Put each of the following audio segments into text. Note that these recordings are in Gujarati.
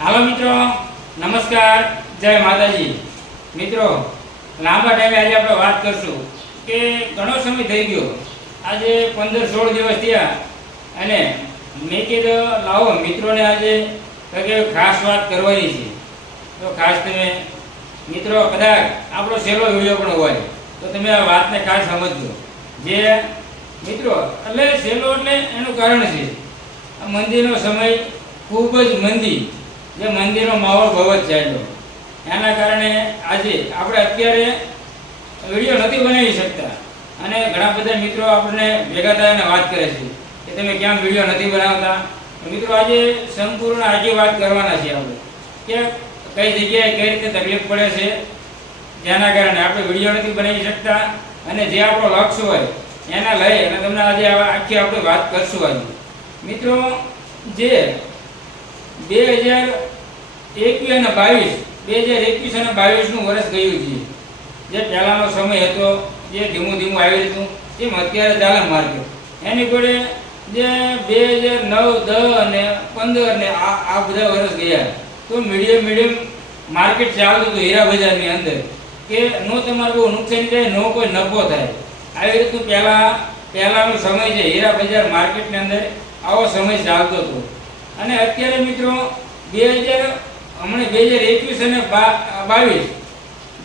હાલો મિત્રો, નમસ્કાર, જય માતાજી. મિત્રો, લાંબા ટાઈમે આજે આપણે વાત કરશું કે ઘણો સમય થઈ ગયો. આજે પંદર સોળ દિવસ થયા અને મેં કીધું, લાવો, મિત્રોને આજે કે ખાસ વાત કરવાની છે. તો ખાસ તમે, મિત્રો, કદાચ આપણો સહેલો વીડિયો પણ હોય, તો તમે આ વાતને ખાસ સમજજો. જે, મિત્રો, એટલે સહેલો એટલે એનું કારણ છે. મંદિરનો સમય ખૂબ જ મંદી. જે મંદિરનો માહોલ બહુ જ ચાલ્યો એના કારણે આજે આપણે અત્યારે વીડિયો નથી બનાવી શકતા. અને ઘણા બધા મિત્રો આપણને ભેગા થાય વાત કરે છે કે તમે ક્યાં વીડિયો નથી બનાવતા? મિત્રો આજે સંપૂર્ણ આજે વાત કરવાના છે આપણે. કે કઈ જગ્યાએ કઈ રીતે તકલીફ પડે છે, જેના કારણે આપણે વીડિયો નથી બનાવી શકતા અને જે આપણો લક્ષ્ય હોય એના લઈ અને તમને આજે આખી આપણે વાત કરશું આજે. મિત્રો, જે બે હજાર એકવીસ અને બાવીસ, બે હજાર એકવીસ અને બાવીસનું વર્ષ ગયું છે. જે પહેલાંનો સમય હતો, જે ધીમું ધીમું આવી હતું તેમ અત્યારે ચાલે માર્કેટ એની જોડે જે બે હજાર નવ, દસ અને પંદર ને આ આ બધા વર્ષ ગયા, તો મીડિયમ મીડિયમ માર્કેટ ચાલતું હતું હીરા બજારની અંદર, કે નો તમારે બહુ નુકસાન થાય, નો કોઈ નફો થાય. આવી રીતનું પહેલાં, પહેલાંનો સમય છે, હીરા બજાર માર્કેટની અંદર આવો સમય ચાલતો હતો. અને અત્યારે મિત્રો, બે હજાર હમણાં બે હજાર એકવીસ અને બાવીસ.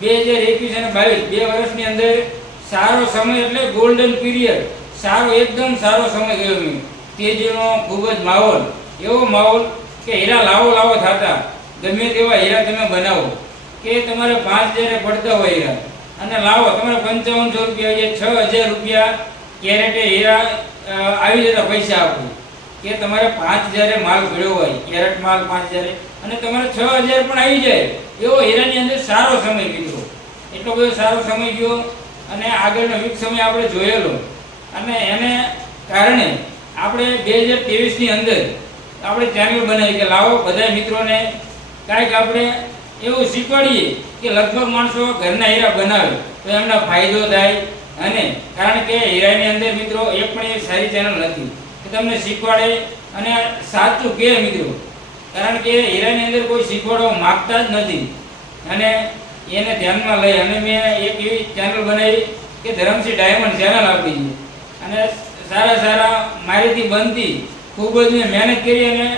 બે હજાર એકવીસ અને બાવીસ. બે વર્ષની અંદર સારો સમય એટલે ગોલ્ડન પીરિયડ સારો, એકદમ સારો સમય ગયો મેં. તેજીનો ખૂબ જ માહોલ. એવો માહોલ કે હીરા લાવો લાવો થતા. ગમે તેવા હીરા તમે બનાવો. કે તમારે પાંચ હજારે પડતા હોય હીરા, અને લાવો. તમારે પંચાવનસો રૂપિયા છ. હજાર રૂપિયા કેરેટે હીરા આવી જતા પૈસા આપો. કે તમારે પાંચ હજારે માલ ભર્યો હોય, કેરેટ માલ પાંચ હજારે, અને તમારે છ હજાર પણ આવી જાય. એવો હીરાની અંદર સારો સમય કીધો એટલો બધો સારો સમય ગયો અને આગળનો વીક સમય આપણે જોયેલો. અને એને કારણે આપણે બે હજાર ત્રેવીસની અંદર આપણે ચેનલ બનાવી કે લાવો, બધા મિત્રોને કાંઈક આપણે એવું શીખવાડીએ કે લગભગ માણસો ઘરના હીરા બનાવે, તો એમનો ફાયદો થાય. અને કારણ કે હીરાની અંદર મિત્રો, એક પણ એવી સારી ચેનલ નથી. તમને શીખવાડે અને સાચું કે મિત્રો? કારણ કે હીરાની અંદર કોઈ શીખવાડવા માગતા જ નથી. અને એને ધ્યાનમાં લઈ અને મેં એક એવી ચેનલ બનાવી કે ધરમસિંહ ડાયમંડ ચેનલ આપી છે. અને સારા સારા મારીથી બનતી ખૂબ જ મેં મહેનત કરી અને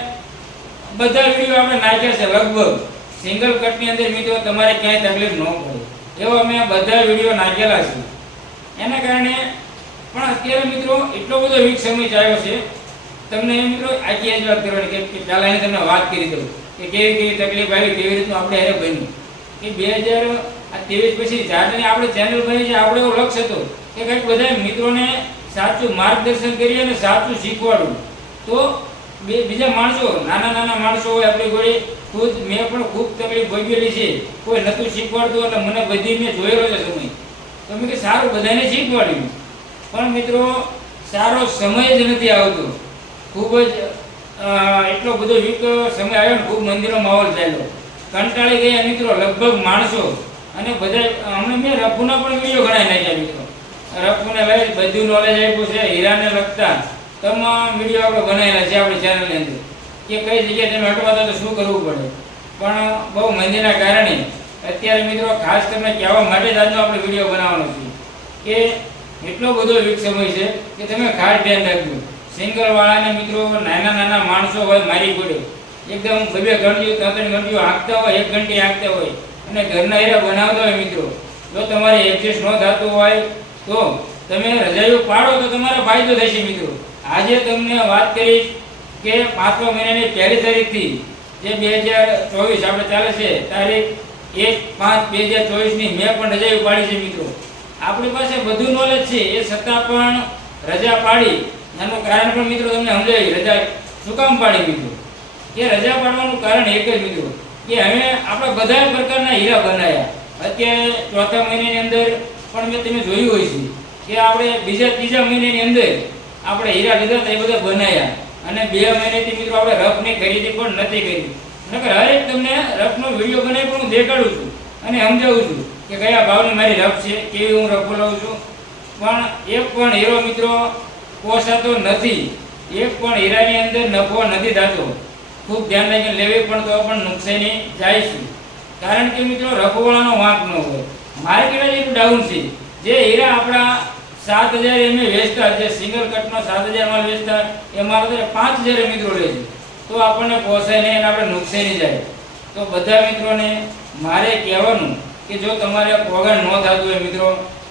બધા વીડિયો આપણે નાખ્યા છે લગભગ. સિંગલ કટની અંદર મિત્રો તમારે ક્યાંય તકલીફ ન પડે. એવા મેં બધા વીડિયો નાખેલા છે. એના કારણે પણ અત્યારે મિત્રો એટલો બધો વીક સમય ચાલ્યો છે. તમને એમ મિત્રો આજે આજ વાત કરવાની કે કે ચાલો એને તમને વાત કરી દઉં કે કેવી કેવી તકલીફ આવી, કેવી રીતનું આપણે એને બન્યું. કે બે હજાર ત્રેવીસ પછી જાતની આપણે ચેનલ બની છે, આપણે એવો લક્ષ્ય હતો કે કંઈક બધા મિત્રોને સાચું માર્ગદર્શન કરી અને સાચું શીખવાડવું. તો બે બીજા માણસો, નાના નાના માણસો હોય આપણી જોડે ખુદ મેં પણ ખૂબ તકલીફ ભોગવેલી છે. કોઈ નહોતું શીખવાડતું એટલે મને બધી મેં જોયેલો છે સમય. તો મેં કે સારું, બધાને શીખવાડ્યું. પણ મિત્રો, સારો સમય જ નથી આવતો. ખૂબ જ એટલો બધો યુક્ત સમય આવ્યો ને ખૂબ મંદિરનો માહોલ થયેલો કંટાળી ગયા મિત્રો લગભગ માણસો. અને બધા હમણાં મેં રફુના પણ વીડિયો ઘણા નાખ્યા મિત્રો. રફુને લઈ બધું નોલેજ આપ્યું છે, હીરાને લગતા તમામ વીડિયો આપણે બનાવેલા છે આપણી ચેનલની અંદર. કે કઈ જગ્યાએ તમે હટવા તો શું કરવું પડે? પણ બહુ મંદીના કારણે અત્યારે મિત્રો ખાસ તમને કહેવા માટે જ આજનો આપણે વીડિયો બનાવવાનો છે. કે એટલો બધો વીક સમય છે કે તમે ખાસ ધ્યાન રાખજો. સિંગલ વાળાને મિત્રો, નાના નાના માણસો હોય, મારી પડે. એકદમ બે બે ઘંટીઓ ત્રણ ત્રણ હાંકતા હોય, એક ઘંટી હાંકતા હોય. અને ઘરના હીરા બનાવતા હોય મિત્રો. જો તમારે એડજસ્ટ ન થતું હોય, તો તમે રજાઈઓ પાડો તો તમારો ફાયદો થશે મિત્રો. આજે તમને વાત કરીશ કે પાંચમા મહિનાની પહેલી તારીખથી જે બે હજાર ચોવીસ આપણે ચાલે છે, તારીખ એક પાંચ બે હજાર ચોવીસની મેં પણ રજાઈઓ પાડી છે મિત્રો. આપણી પાસે બધું નોલેજ છે એ છતાં પણ રજા પાડી. એનું કારણ પણ મિત્રો તમને સમજાવી રજા શું કામ પાડી મિત્રો કે રજા પાડવાનું કારણ એક જ મિત્રો, કે હવે આપણે બધા પ્રકારના હીરા બનાવ્યા અત્યારે ચોથા મહિનાની અંદર પણ મેં તમે જોયું હોય છે કે આપણે બીજા ત્રીજા મહિનાની અંદર આપણે હીરા લીધા હતા, એ બધા બનાવ્યા અને બે મહિનાથી મિત્રો આપણે રફની ખરીદી પણ નથી કરી. નકર હરેક તમને રફનો વીડિયો બનાવી પણ હું દેખાડું છું અને સમજાવું છું. કે કયા ભાવની મારી રફ છે, કેવી હું રફ બોલાવું છું. પણ એક પણ હીરો મિત્રો પોસાતો નથી. એક પણ હીરાની અંદર નફો નથી થતો. ખૂબ ધ્યાન રાખીને લેવી પણ તો પણ નુકસાની જાય છે. કારણ કે મિત્રો, રફોવાળાનો વાંક ન હોય. માર્કેટ જ એટલું ડાઉન છે. જે હીરા આપણા સાત હજાર એમ વેચતા, જે સિંગલ કટનો સાત હજાર માલ વેચતા, એ મારો તો પાંચ હજાર મિત્રો લે છે. તો આપણને પોસાય નહીં અને આપણે નુકસાની જાય. તો બધા મિત્રોને મારે કહેવાનું કે જો તમારે પ્રોગ્રામ ન થતું હોય મિત્રો,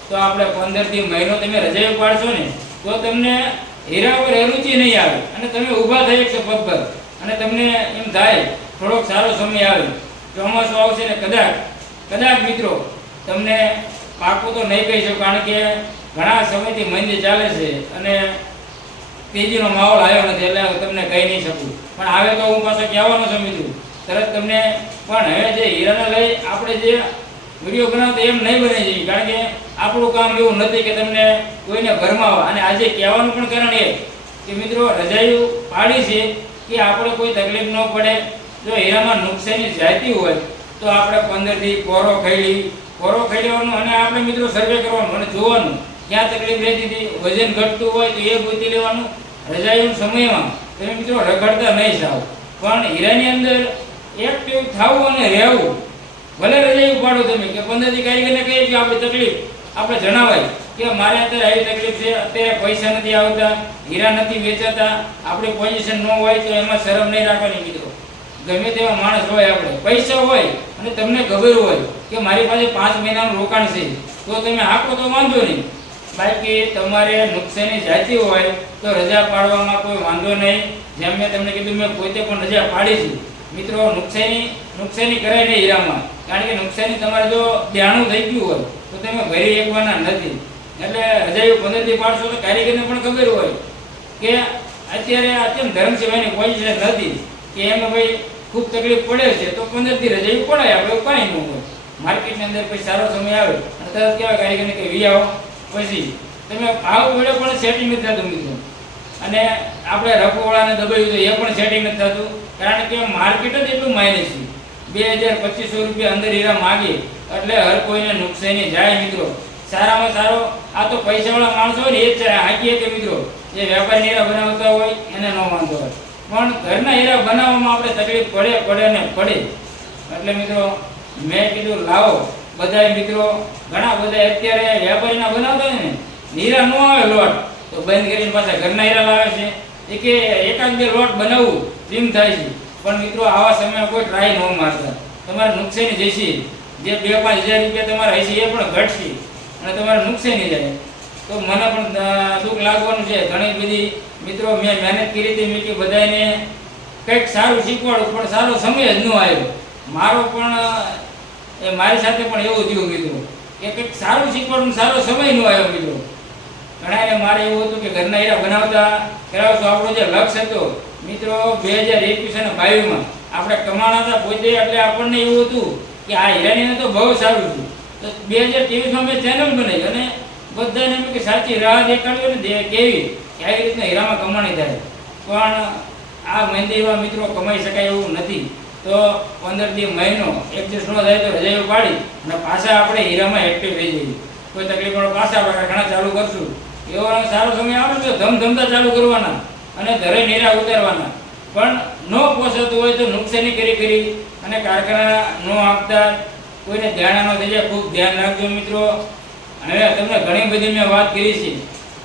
તો આપણે પંદરથી મહિનો તમે રજા પાડશો ને, તો તમને હીરા પર અરુચિ નહીં આવે. અને તમે ઊભા થઈ શકશો પગ પર અને તમને એમ થાય, થોડોક સારો સમય આવે. ચોમાસું આવશે ને કદાચ કદાચ મિત્રો, તમને પાકું તો નહીં કહી શકું, કારણ કે ઘણા સમયથી મંદી ચાલે છે અને તેજીનો માહોલ આવ્યો નથી, એટલે તમને કહી નહીં શકું. પણ આવે તો હું પાછો કહેવાનો છું તરત તમને, પણ હવે જે હીરાને લઈ આપણે જે વીડિયો બનાવતો એમ નહીં બને છે. કારણ કે આપણું કામ એવું નથી કે તમને કોઈને ભરમાવા અને આજે કહેવાનું પણ કારણ એ કે મિત્રો રજાયું પાડી છે કે આપણે કોઈ તકલીફ ન પડે. જો હીરામાં નુકસાની જાતી હોય, તો આપણે પંદરથી કોરો ખૈલી કોરો ખૈલવાનું અને આપણે મિત્રો સર્વે કરવાનું અને જોવાનું ક્યાં તકલીફ રહેતી હતી. વજન ઘટતું હોય તો એ ગોતી લેવાનું. રજાયું સમયમાં તમે મિત્રો રખડતા નહીં જાઓ. પણ હીરાની અંદર એક્ટિવ થવું અને રહેવું ભલે રજા ઉપાડો તમે, કે પંદરથી કારીગરને કહીએ કે આપણે તકલીફ. આપણે જણાવાય કે મારે અત્યારે આવી તકલીફ છે, અત્યારે પૈસા નથી આવતા, હીરા નથી વેચાતા, આપણી પોઝિશન ન હોય તો એમાં શરમ નહીં રાખવાની મિત્રો. ગમે તેવા માણસ હોય આપણે. પૈસા હોય અને તમને ખબર હોય કે મારી પાસે પાંચ મહિનાનું રોકાણ છે, તો તમે આપો તો વાંધો નહીં. બાકી તમારે નુકસાની જાતી હોય તો રજા પાડવામાં કોઈ વાંધો નહીં. જેમ મેં તમને કીધું, મેં પોતે પણ રજા પાડી છે. મિત્રો, નુકસાની નુકસાની કરાય નહીં હીરામાં. કારણ કે નુકસાની તમારે જો દેણું થઈ ગયું હોય, તો તમે ભરી એકવાના નથી. એટલે રજાયું પંદરથી પાડશો તો કારીગરને પણ ખબર હોય કે અત્યારે અત્યંત ધરમસિંહભાઈની પોઝિશન નથી કે એમાં ભાઈ ખૂબ તકલીફ પડે છે, તો પંદરથી રજાયું પડાય આપણે કાંઈ ન હોય. માર્કેટની અંદર પછી સારો સમય આવે, અને તરત કહેવાય કારીગરને કે વી આવો, પછી તમે ભાવ વડે પણ સેટિંગ નથી થતું, મિત્રો. અને આપણે રફોવાળાને દબાવ્યું તો એ પણ સેટિંગ નથી થતું. કારણ કે માર્કેટ જ એટલું માયને છે. બે હજાર પચીસો રૂપિયા અંદર હીરા માગે, એટલે હર કોઈને નુકસાની જાય મિત્રો. સારામાં સારો, આ તો પૈસાવાળા માણસો હોય ને, એ જ હાકીએ કે મિત્રો. જે વેપારી હીરા બનાવતા હોય, એને ન વાંધો હોય. પણ ઘરના હીરા બનાવવામાં આપણે તકલીફ પડે પડે ને પડે. એટલે મિત્રો, મેં કીધું, લાવો. બધા મિત્રો, ઘણા બધા અત્યારે વેપારીના બનાવતા હોય ને, હીરા ન આવે લોટ, તો બંધ કરીને પાછા ઘરના હીરા લાવે છે. એ કે એકાદ બે લોટ બનાવવું તેમ થાય છે. પણ મિત્રો, આવા સમયમાં કોઈ ટ્રાય ન મારતા. તમારે નુકસાની જશે. જે બે પાંચ હજાર રૂપિયા તમારા હશે, એ પણ ઘટશે. અને તમારે નુકસાની જાય. તો મને પણ દુઃખ લાગવાનું છે. ઘણી બધી મિત્રો મેં મહેનત કરી હતી. મેં બધાને કંઈક સારું શીખવાડું. પણ સારો સમય જ ન આવ્યો. મારો પણ, એ મારી સાથે પણ એવું થયું મિત્રો. કે કંઈક સારું શીખવાડું સારો સમય ન આવ્યો મિત્રો. ઘણાને મારે એવું હતું કે ઘરના હીરા બનાવતા કરાવતો આપણો જે લક્ષ્ય હતો. મિત્રો, બે હજાર એકવીસ અને બાવીસમાં આપણે કમાણા હતા પોતે, એટલે આપણને એવું હતું કે આ હીરાની તો બહુ સારું હતું. તો બે હજાર ત્રેવીસમાં મેં ચેનલ બનાવી અને બધાને કે સાચી રાહ દેખાડી ને કેવી કે આવી રીતના હીરામાં કમાણી થાય. પણ આ મંદિરમાં મિત્રો કમાઈ શકાય એવું નથી. તો પંદર દી મહિનો એડજસ્ટ ન થાય તો રજાઈઓ પાડી અને પાછા આપણે હીરામાં એક્ટિવ થઈ જઈએ. કોઈ તકલીફ પાછા આપણે ઘણા ચાલુ કરશું. એવો સારો સમય આવે તો ધમધમતા ચાલુ કરવાના. અને ઘરે નીરા ઉતારવાના. પણ ન પોસાતું હોય તો નુકસાની કરી કરી અને કારખાના ન આપતા. કોઈને ધ્યાન ન થઈ જાય, ખૂબ ધ્યાન રાખજો મિત્રો. હવે તમને ઘણી બધી મેં વાત કરી છે.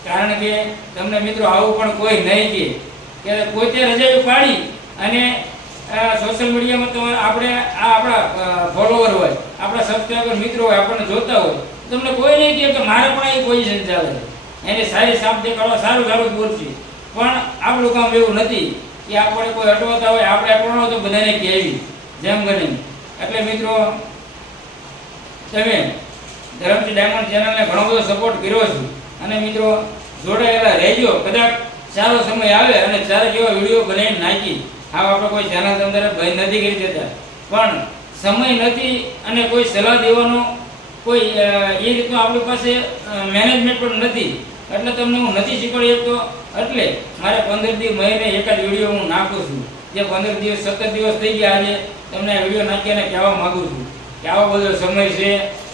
કારણ કે તમને મિત્રો આવું પણ કોઈ નહીં કે કે પોતે રજાઈ પાડી અને સોશિયલ મીડિયામાં તો આપણે, આ આપણા ફોલોવર હોય, આપણા સબસ્ક્રાઈબર મિત્રો હોય, આપણને જોતા હોય તમને કોઈ નહીં કહે કે મારે પણ એ પોઝિશન ચાલે એને સારી સાફ દેખાડવા સારું સારું બોલશે. પણ આપણું કામ એવું નથી કે આપણે કોઈ અટવાતા હોય, આપણે અટવાનો તો બધાને કહેવી, જેમ બને એટલે મિત્રો, તમે ધરમજી ડાયમંડ ચેનલને ઘણો બધો સપોર્ટ કર્યો છે. અને મિત્રો, જોડાયેલા રહેજો. કદાચ સારો સમય આવે અને સારા જેવા વીડિયો બનાવીને નાખી. હા આપણે કોઈ ચેનલ અંદર બંધ નથી કરી દેતા. પણ સમય નથી અને કોઈ સલાહ દેવાનો કોઈ એ રીતનું આપણી પાસે મેનેજમેન્ટ પણ નથી. એટલે તમને હું નથી શીખવાડી શકતો. એટલે મારે પંદર દિવસ મહિને એકાદ વીડિયો હું નાખું છું. જે પંદર દિવસ, સત્તર દિવસ થઈ ગયા આજે તમને આ વીડિયો નાખીને કહેવા માગું છું કે આવો બધો સમય છે.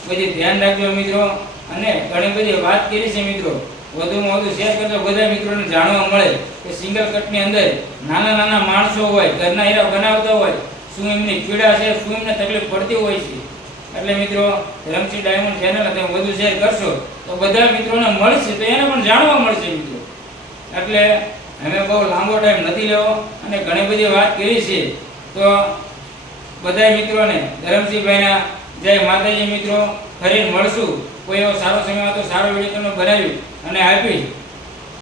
બધી ધ્યાન રાખજો મિત્રો. અને ઘણી બધી વાત કરી છે મિત્રો. વધુમાં વધુ શેર કરજો. બધા મિત્રોને જાણવા મળે કે સિંગલ કટની અંદર નાના નાના માણસો હોય, ઘરના હીરા બનાવતા હોય, શું એમની પીડા છે, શું એમને તકલીફ પડતી હોય છે. એટલે મિત્રો રમસી ડાયમંડ ચેનલ તમે વધુ શેર કરશો, તો બધા મિત્રોને મળશે તો એને પણ જાણવા મળશે મિત્રો. એટલે અમે બહુ લાંબો ટાઈમ નથી લેવો અને ઘણી બધી વાત કરી છે. તો બધા મિત્રોને ધરમસિંહભાઈના જય માતાજી મિત્રો ફરી મળશું. કોઈ એવો સારો સમય હતો સારો વીડિયો તમને ભરાવી અને આપીશ.